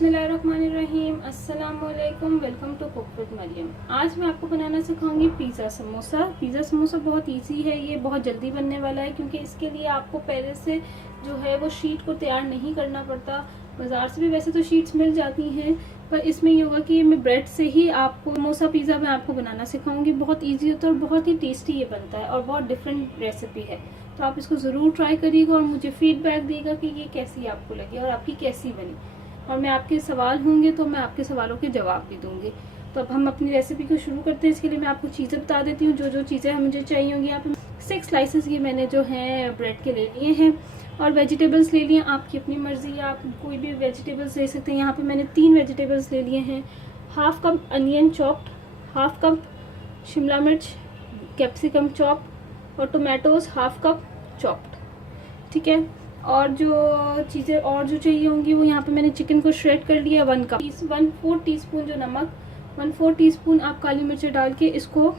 बिस्मिल्लाहिर्रहमानिर्रहीम, अस्सलाम वालेकुम। Welcome to cook with Mariyam. आज मैं आपको बनाना सिखाऊंगी पिज़्ज़ा समोसा। पिज़्ज़ा समोसा बहुत इजी है, ये बहुत जल्दी बनने वाला है क्योंकि इसके लिए आपको पहले से जो है वो शीट को तैयार नहीं करना पड़ता। बाज़ार से भी वैसे तो शीट्स मिल जाती हैं, पर इसमें ये होगा कि मैं ब्रेड से ही आपको समोसा पिज़्ज़ा मैं आपको बनाना सिखाऊंगी। बहुत ईजी होता है और बहुत ही टेस्टी ये बनता है और बहुत डिफरेंट रेसिपी है। तो आप इसको ज़रूर ट्राई करिएगा और मुझे फीडबैक देगा कि ये कैसी आपको लगी और आपकी कैसी बनी। और मैं आपके सवाल होंगे तो मैं आपके सवालों के जवाब भी दूंगी। तो अब हम अपनी रेसिपी को शुरू करते हैं। इसके लिए मैं आपको चीज़ें बता देती हूँ, जो जो चीज़ें मुझे चाहिए होंगी। यहाँ पे 6 स्लाइसेस ये मैंने जो है ब्रेड के ले लिए हैं और वेजिटेबल्स ले लिए। आपकी अपनी मर्जी है, आप कोई भी वेजिटेबल्स ले सकते हैं। यहाँ पे मैंने 3 वेजिटेबल्स ले लिए हैं। Half cup onion chopped, half cup Shimla मिर्च कैप्सिकम चॉप्ड और टोमेटोज हाफ कप चॉप्ड। ठीक है। और जो चीज़ें और जो चाहिए होंगी वो यहाँ पे मैंने चिकन को श्रेड कर लिया 1 कप, 1/4 टीस्पून जो नमक, 1/4 टीस्पून आप काली मिर्च डाल के इसको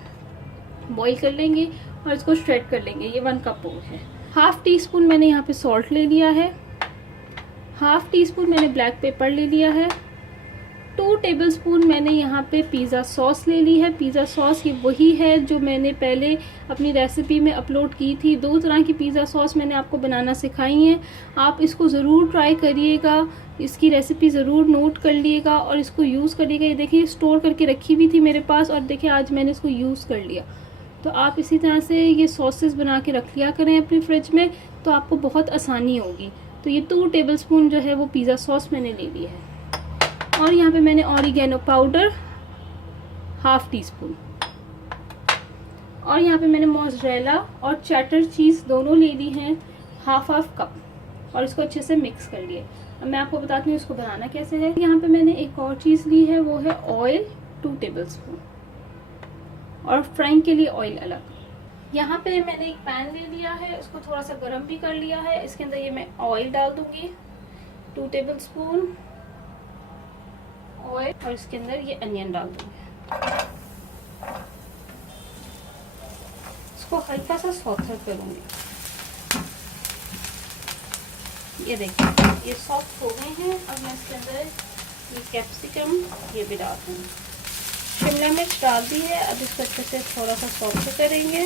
बॉईल कर लेंगे और इसको श्रेड कर लेंगे। ये 1 कप है। हाफ टी स्पून मैंने यहाँ पे सॉल्ट ले लिया है। हाफ टी स्पून मैंने ब्लैक पेपर ले लिया है। 2 टेबलस्पून मैंने यहाँ पे पिज़्ज़ा सॉस ले ली है। पिज़्ज़ा सॉस ये वही है जो मैंने पहले अपनी रेसिपी में अपलोड की थी। 2 तरह की पिज़्ज़ा सॉस मैंने आपको बनाना सिखाई है। आप इसको ज़रूर ट्राई करिएगा, इसकी रेसिपी ज़रूर नोट कर लिएगा और इसको यूज़ करिएगा। ये देखिए स्टोर करके रखी हुई थी मेरे पास और देखिए आज मैंने इसको यूज़ कर लिया। तो आप इसी तरह से ये सॉसेस बना के रख लिया करें अपनी फ्रिज में, तो आपको बहुत आसानी होगी। तो ये 2 टेबलस्पून जो है वो पिज़्ज़ा सॉस मैंने ले लिया है। और यहाँ पे मैंने oregano powder half tea spoon और यहाँ पे मैंने मोज़रेला और चेडर चीज़ दोनों ले ली हैं हाफ कप और इसको अच्छे से मिक्स कर लिए। अब मैं आपको बताती हूँ इसको बनाना कैसे है। यहाँ पे मैंने एक और चीज़ ली है, वो है ऑयल 2 टेबलस्पून और फ्राइंग के लिए ऑयल अलग। यहाँ पे मैंने एक पैन ले लिया है, उसको थोड़ा सा गर्म भी कर लिया है। इसके अंदर ये मैं ऑयल डाल दूंगी 2 टेबलस्पून ऑयल और इसके अंदर ये अनियन डाल दूंगी। इसको हल्का सा सॉफ्ट करूंगी। ये देखिए ये सॉफ्ट हो गए हैं। अब मैं इसके अंदर ये कैप्सिकम ये भी डाल दूंगी। शिमला मिर्च डाल दी है। अब इसको अच्छे से थोड़ा सा सॉफ्ट करेंगे।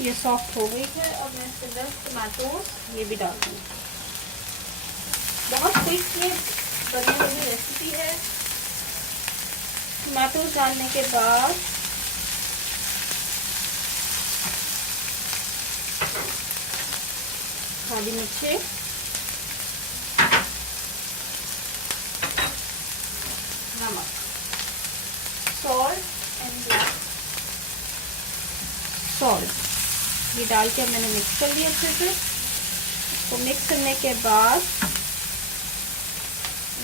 ये सॉफ्ट हो गई है। अब मैं इसके अंदर टमाटोज ये भी डाल दूंगी। बहुत क्विक ये बनने वाली रेसिपी है। टमाटोज डालने के बाद काली मिर्चें, नमक, सॉल्ट एंड ब्लैक सॉल्ट ये डाल के मैंने मिक्स कर लिया अच्छे से। तो मिक्स करने के बाद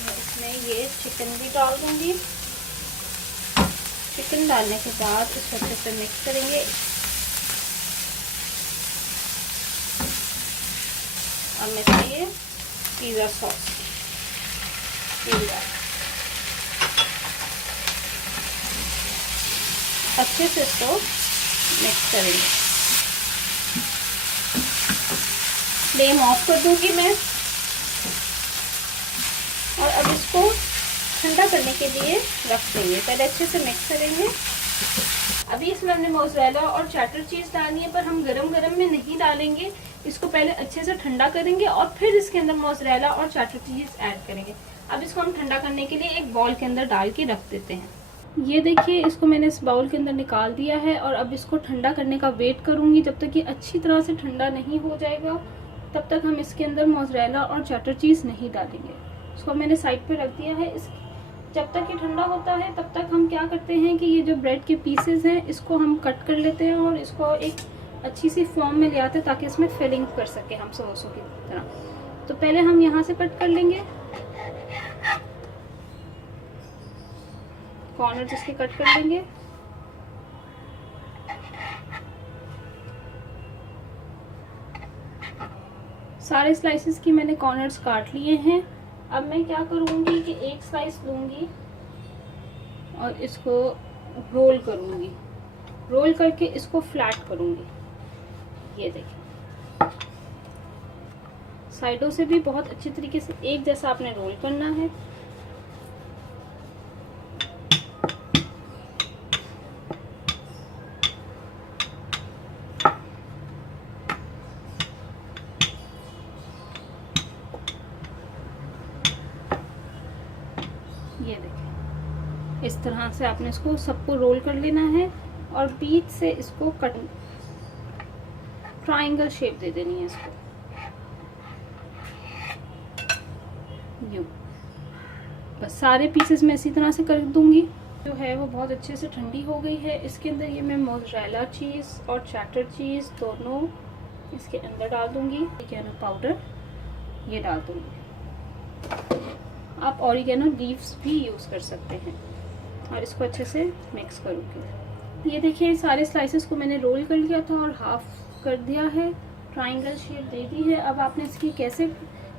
इसमें ये चिकन भी डाल दूंगी। चिकन डालने के बाद इसको अच्छे से मिक्स करेंगे। अब मैं इसमें पिज़्ज़ा सॉस ये भी डाल अच्छे से इसको मिक्स करेंगे। फ्लेम ऑफ कर दूंगी मैं और अब इसको ठंडा करने के लिए रख देंगे। पहले अच्छे से मिक्स करेंगे। अभी इसमें हमने मोज़रेला और चेडर चीज़ डालनी है, पर हम गरम गरम में नहीं डालेंगे। इसको पहले अच्छे से ठंडा करेंगे और फिर इसके अंदर मोज़रेला और चेडर चीज़ ऐड करेंगे। अब इसको हम ठंडा करने के लिए एक बाउल के अंदर डाल के रख देते हैं। ये देखिए इसको मैंने इस बाउल के अंदर निकाल दिया है और अब इसको ठंडा करने का वेट करूँगी। जब तक ये अच्छी तरह से ठंडा नहीं हो जाएगा तब तक हम इसके अंदर मोज़रेला और चेडर चीज़ नहीं डालेंगे। इसको मैंने साइड पे रख दिया है। जब तक ये ठंडा होता है तब तक हम क्या करते हैं कि ये जो ब्रेड के पीसेस हैं इसको हम कट कर लेते हैं और इसको एक अच्छी सी फॉर्म में ले आते हैं ताकि इसमें फिलिंग कर सके हम समोसों की तरह। तो पहले हम यहाँ से कट कर लेंगे, कॉर्नर इसके कट कर लेंगे। सारे स्लाइसेस की मैंने कॉर्नर्स काट लिए हैं। अब मैं क्या करूँगी कि एक स्लाइस लूँगी और इसको रोल करूँगी। रोल करके इसको फ्लैट करूँगी। ये देखिए साइडों से भी बहुत अच्छी तरीके से एक जैसा आपने रोल करना है। ये देखिए, इस तरह से आपने इसको सबको रोल कर लेना है और बीच से इसको कट ट्रायंगल शेप दे देनी है इसको, यूं। बस सारे पीसेस मैं इसी तरह से कर दूंगी। जो है वो बहुत अच्छे से ठंडी हो गई है। इसके अंदर ये मैं मोज़रेला चीज़ और चैटर चीज़ दोनों इसके अंदर डाल दूंगी। ऑरिगेनो पाउडर ये डाल दूंगी। आप ऑरिगेनो लीव्स भी यूज़ कर सकते हैं और इसको अच्छे से मिक्स करूँगी। ये देखिए, सारे स्लाइसेस को मैंने रोल कर लिया था और हाफ कर दिया है, ट्रायंगल शेप दे दी है। अब आपने इसकी कैसे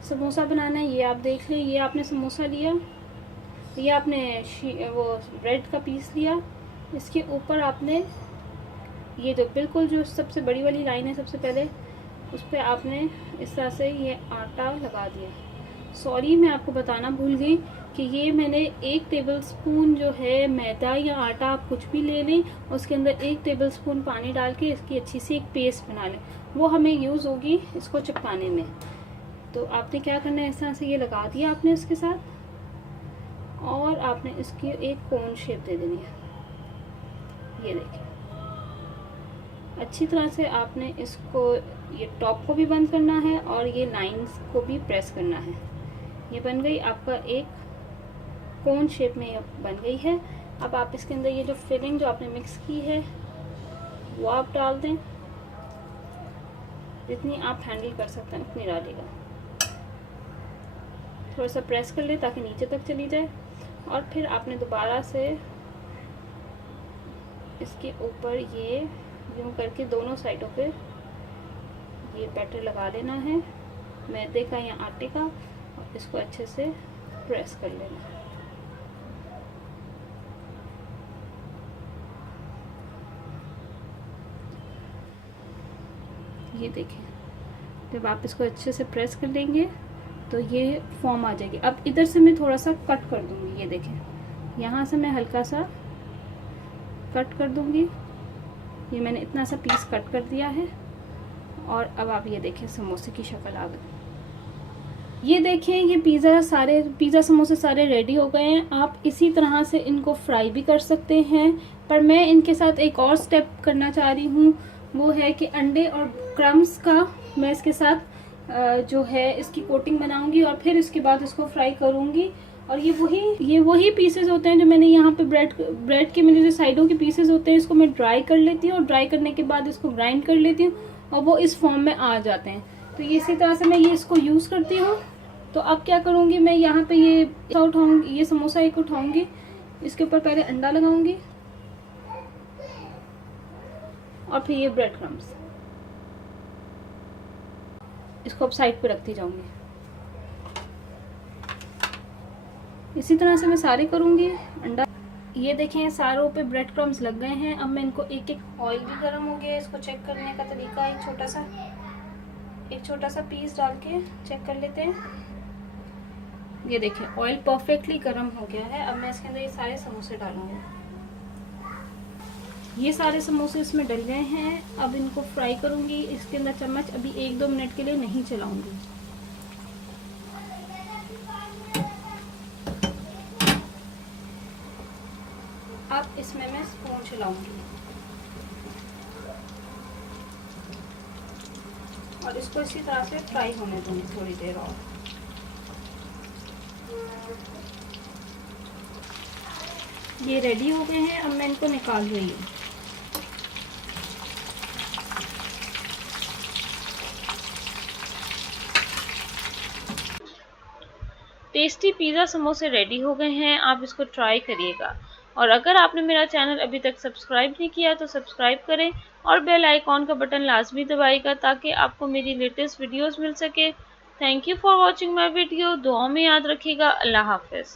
समोसा बनाना है ये आप देख लें। ये आपने समोसा लिया, ये आपने वो ब्रेड का पीस लिया, इसके ऊपर आपने ये जो बिल्कुल जो सबसे बड़ी वाली लाइन है सबसे पहले उस पर आपने इस तरह से ये आटा लगा दिया। सॉरी, मैं आपको बताना भूल गई कि ये मैंने 1 टेबलस्पून जो है मैदा या आटा आप कुछ भी ले लें, उसके अंदर 1 टेबलस्पून पानी डाल के इसकी अच्छी सी एक पेस्ट बना लें। वो हमें यूज़ होगी इसको चिपकाने में। तो आपने क्या करना है, इस तरह से ये लगा दिया आपने इसके साथ, और आपने इसकी एक कोन शेप दे देनी है। ये देखिए, अच्छी तरह से आपने इसको ये टॉप को भी बंद करना है और ये लाइंस को भी प्रेस करना है। ये बन गई आपका एक कोन शेप में, ये बन गई है। अब आप इसके अंदर ये जो फिलिंग जो आपने मिक्स की है वो आप डाल दें, जितनी आप हैंडल कर सकते हैं उतनी डालिएगा। थोड़ा सा प्रेस कर ले ताकि नीचे तक चली जाए, और फिर आपने दोबारा से इसके ऊपर ये यूं करके दोनों साइडों पे ये बैटर लगा लेना है मैदे का या आटे का, और इसको अच्छे से प्रेस कर लेना है। ये देखिए, जब आप इसको अच्छे से प्रेस कर लेंगे तो ये फॉर्म आ जाएगी। अब इधर से मैं थोड़ा सा कट कर दूंगी। ये देखें, यहाँ से मैं हल्का सा कट कर दूंगी। ये मैंने इतना सा पीस कट कर दिया है, और अब आप ये देखें समोसे की शक्ल आ गई। ये देखें, ये पिज़्ज़ा समोसे सारे रेडी हो गए हैं। आप इसी तरह से इनको फ्राई भी कर सकते हैं, पर मैं इनके साथ एक और स्टेप करना चाह रही हूँ। वो है कि अंडे और क्रम्स का मैं इसके साथ जो है इसकी कोटिंग बनाऊंगी और फिर इसके बाद इसको फ्राई करूंगी। और ये वही पीसेस होते हैं जो मैंने यहाँ पे ब्रेड के मेरे जो साइडों के पीसेस होते हैं, इसको मैं ड्राई कर लेती हूँ और ड्राई करने के बाद इसको ग्राइंड कर लेती हूँ और वो इस फॉर्म में आ जाते हैं। तो ये इसी तरह से मैं ये इसको यूज़ करती हूँ। तो अब क्या करूँगी, मैं यहाँ पे ये उठाऊँगी, ये समोसा एक उठाऊँगी, इसके ऊपर पहले अंडा लगाऊंगी और फिर ये ब्रेड क्रम्स, इसको अब साइड पे रखती जाऊंगी। इसी तरह से मैं सारे करूंगी। अंडा, ये देखें सारों पे ब्रेड क्रम्स लग गए हैं। अब मैं इनको एक ऑयल भी गर्म हो गया है, इसको चेक करने का तरीका एक छोटा सा पीस डाल के चेक कर लेते हैं। ये देखिए, ऑयल परफेक्टली गर्म हो गया है। अब मैं इसके अंदर ये सारे समोसे डालूंगी। ये सारे समोसे इसमें डल गए हैं। अब इनको फ्राई करूंगी। इसके अंदर चम्मच अभी 1-2 मिनट के लिए नहीं चलाऊंगी। अब इसमें मैं स्पून चलाऊंगी और इसको इसी तरह से फ्राई होने दूंगी थोड़ी देर और। ये रेडी हो गए हैं। अब मैं इनको निकाल रही हूँ। टेस्टी पिज़्ज़ा समोसे रेडी हो गए हैं। आप इसको ट्राई करिएगा, और अगर आपने मेरा चैनल अभी तक सब्सक्राइब नहीं किया तो सब्सक्राइब करें और बेल आइकॉन का बटन लाजमी दबाइएगा ताकि आपको मेरी लेटेस्ट वीडियोस मिल सके। Thank you for watching my video. दुआ में याद रखिएगा। अल्लाह हाफिज़।